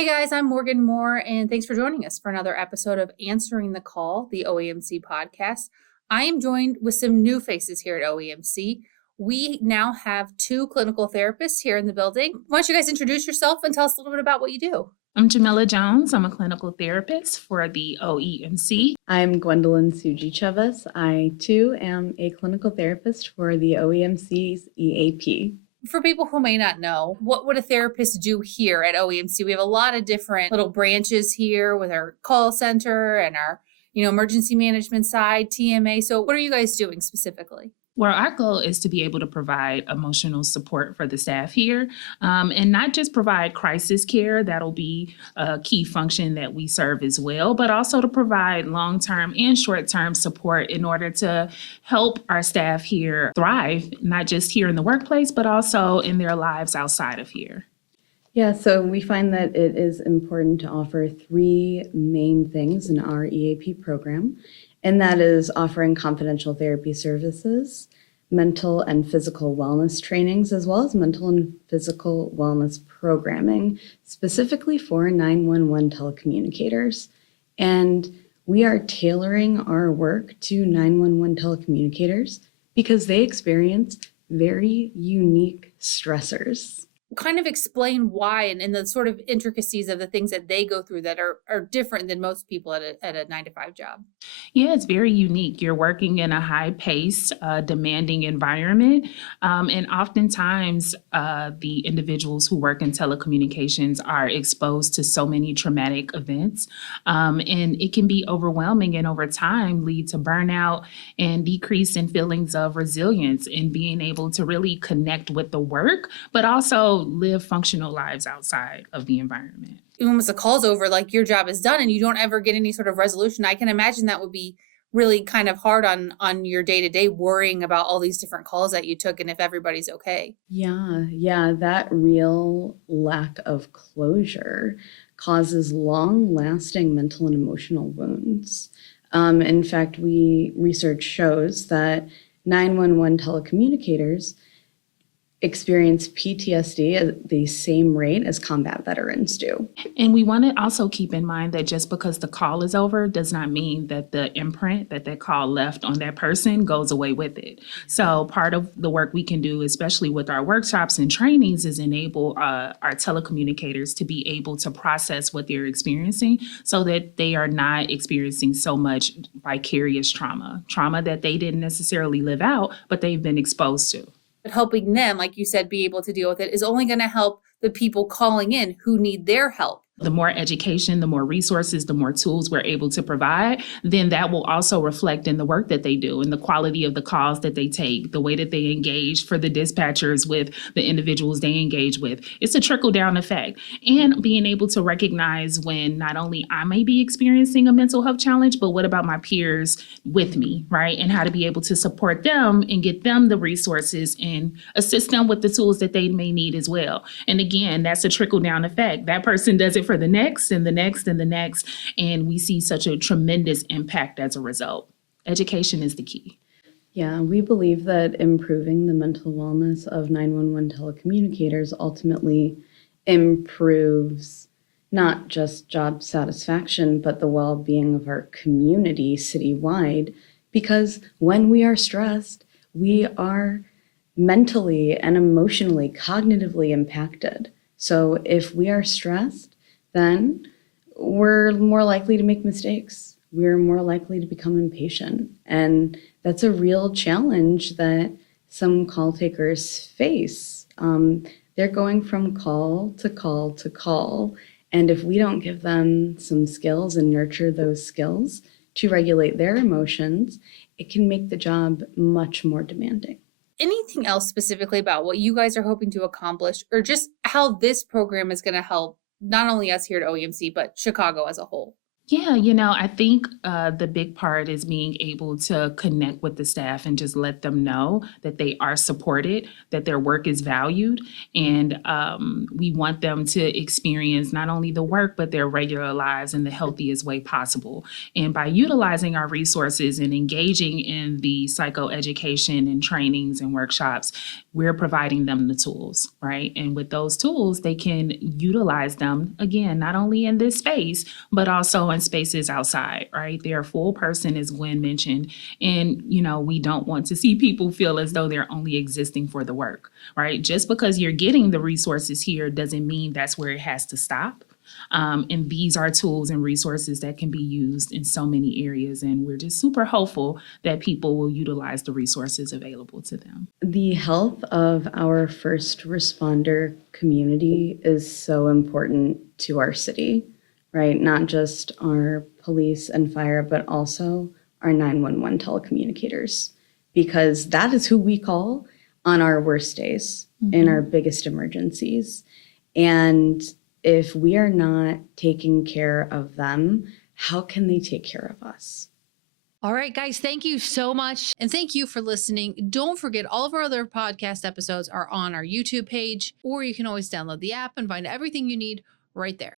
Hey guys, I'm Morgan Moore, and thanks for joining us for another episode of Answering the Call, the OEMC podcast. I am joined with some new faces here at OEMC. We now have two clinical therapists here in the building. Why don't you guys introduce yourself and tell us a little bit about what you do? I'm Jamila Jones. I'm a clinical therapist for the OEMC. I'm Gwendolyn Suji-Chavez. I, too, am a clinical therapist for the OEMC's EAP. For people who may not know, what would a therapist do here at OEMC? We have a lot of different little branches here with our call center and our, emergency management side, TMA. So what are you guys doing specifically? Well, our goal is to be able to provide emotional support for the staff here, and not just provide crisis care. That'll be a key function that we serve as well, but also to provide long-term and short-term support in order to help our staff here thrive, not just here in the workplace, but also in their lives outside of here. Yeah, so we find that it is important to offer three main things in our EAP program, and that is offering confidential therapy services, mental and physical wellness trainings, as well as mental and physical wellness programming, specifically for 911 telecommunicators. And we are tailoring our work to 911 telecommunicators because they experience very unique stressors. Kind of explain why and the sort of intricacies of the things that they go through that are different than most people at a 9 to 5 job. Yeah, it's very unique. You're working in a high-paced, demanding environment. And oftentimes, the individuals who work in telecommunications are exposed to so many traumatic events. And it can be overwhelming and over time lead to burnout and decrease in feelings of resilience and being able to really connect with the work, but also live functional lives outside of the environment. Even once the call's over, like your job is done and you don't ever get any sort of resolution, I can imagine that would be really kind of hard on your day-to-day, worrying about all these different calls that you took and if everybody's okay. Yeah, that real lack of closure causes long-lasting mental and emotional wounds. In fact, research shows that 911 telecommunicators experience PTSD at the same rate as combat veterans do. And we want to also keep in mind that just because the call is over does not mean that the imprint that call left on that person goes away with it. So part of the work we can do, especially with our workshops and trainings, is enable our telecommunicators to be able to process what they're experiencing so that they are not experiencing so much vicarious trauma that they didn't necessarily live out, but they've been exposed to. But helping them, like you said, be able to deal with it is only going to help the people calling in who need their help. The more education, the more resources, the more tools we're able to provide, then that will also reflect in the work that they do and the quality of the calls that they take, the way that they engage for the dispatchers with the individuals they engage with. It's a trickle-down effect. And being able to recognize when not only I may be experiencing a mental health challenge, but what about my peers with me, right? And how to be able to support them and get them the resources and assist them with the tools that they may need as well. And again, that's a trickle-down effect. That person does it for the next and the next and the next, and we see such a tremendous impact as a result. Education is the key. Yeah, we believe that improving the mental wellness of 911 telecommunicators ultimately improves not just job satisfaction, but the well-being of our community citywide, because when we are stressed, we are mentally and emotionally, cognitively impacted. So if we are stressed, then we're more likely to make mistakes. We're more likely to become impatient. And that's a real challenge that some call takers face. They're going from call to call to call. And if we don't give them some skills and nurture those skills to regulate their emotions, it can make the job much more demanding. Anything else specifically about what you guys are hoping to accomplish, or just how this program is going to help not only us here at OEMC, but Chicago as a whole? Yeah, I think the big part is being able to connect with the staff and just let them know that they are supported, that their work is valued, and we want them to experience not only the work, but their regular lives in the healthiest way possible. And by utilizing our resources and engaging in the psychoeducation and trainings and workshops, we're providing them the tools, right? And with those tools, they can utilize them again, not only in this space, but also in spaces outside, right? They're a full person, as Gwen mentioned. And, we don't want to see people feel as though they're only existing for the work, right? Just because you're getting the resources here doesn't mean that's where it has to stop. And these are tools and resources that can be used in so many areas. And we're just super hopeful that people will utilize the resources available to them. The health of our first responder community is so important to our city, right? Not just our police and fire, but also our 911 telecommunicators, because that is who we call on our worst days, in our biggest emergencies. And if we are not taking care of them, how can they take care of us? All right, guys, thank you so much. And thank you for listening. Don't forget, all of our other podcast episodes are on our YouTube page, or you can always download the app and find everything you need right there.